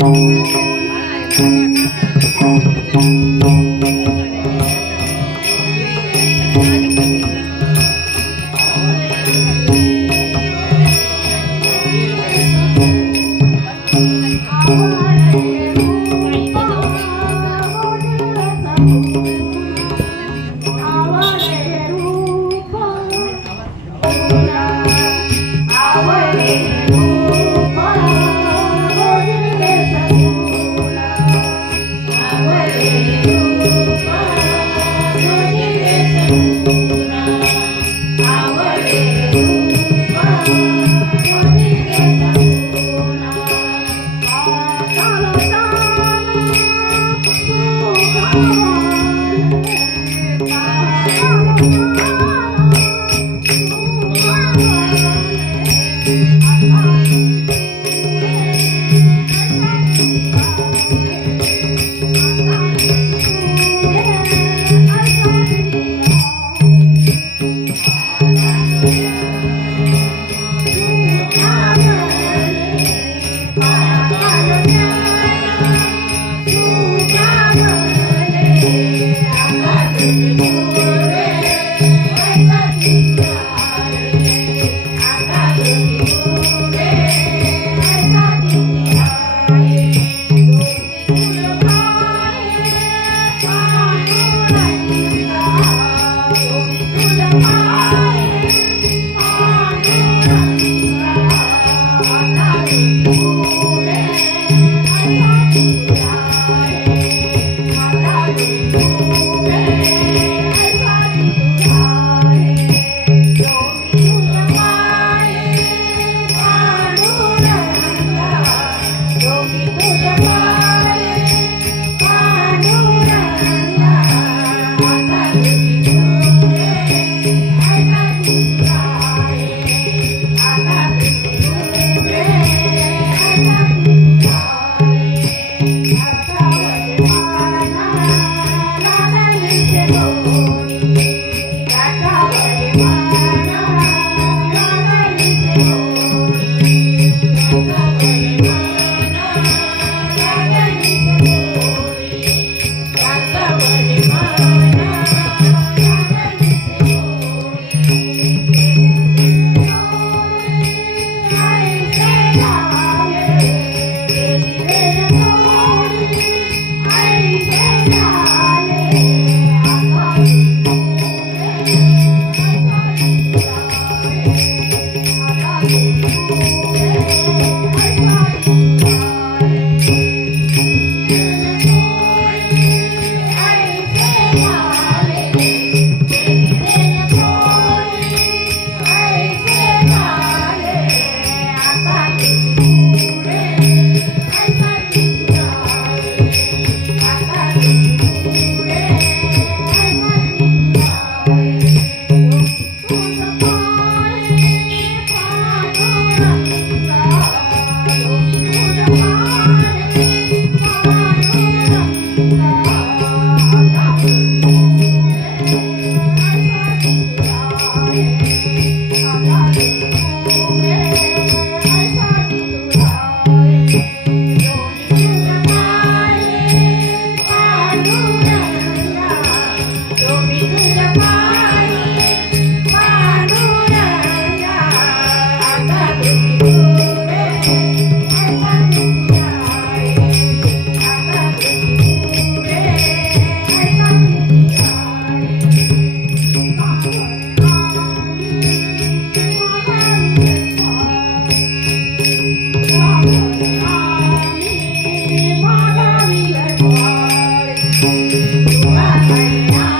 Thank you. Thank you. Bye.